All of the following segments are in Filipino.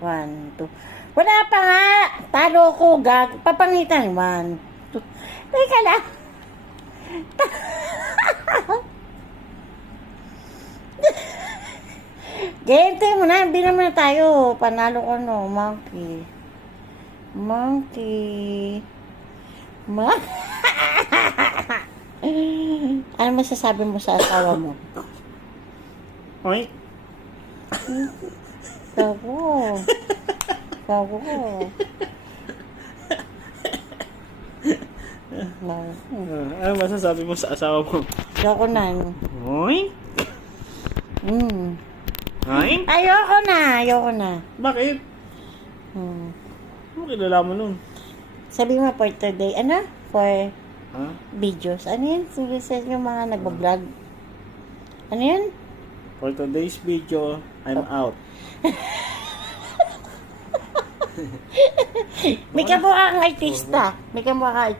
1, 2. Wala pa nga. Talo ko, gag. Papangitan. 1, 2. Teka lang. Gente mo na. Bilang mo na tayo. Panalo ko, no. Monkey. Ano masasabi mo sa asawa mo? Oy. Sago. Ano masasabi mo sa asawa mo? Ayoko na. Oy. Oy? Ayoko na. Bakit? Ano kilala mo nun? Sabi mo for today, ano? For Ha? videos. Ano yan? Sige sa yung mga nagbablog. Ano yan? For today's video, I'm out. May kamukha kang artista. May kamukha kang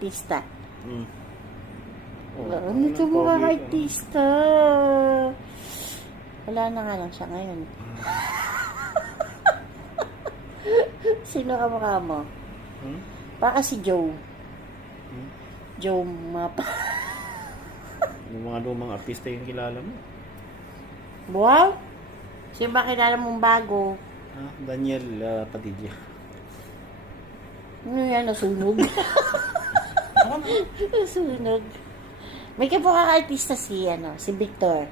artista. Wala na nga lang siya ngayon. Sino kamukha mo? Baka si Joe. Joe Mapa. Yung mga lumang artista yung kilala mo. Wow? Sino ba kilala mong bago? Daniel Padilla. Ano yan? Nasunog? Nasunog. May kamukha kang artista si Victor.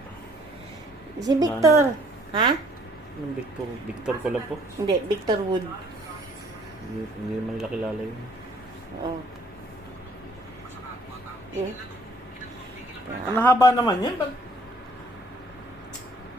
Si Victor. Ha? Anong Victor ko lang po. Hindi, Victor Wood. Hindi naman nila kilala yun. Oo. Eh? Ang haba naman yan. Ba't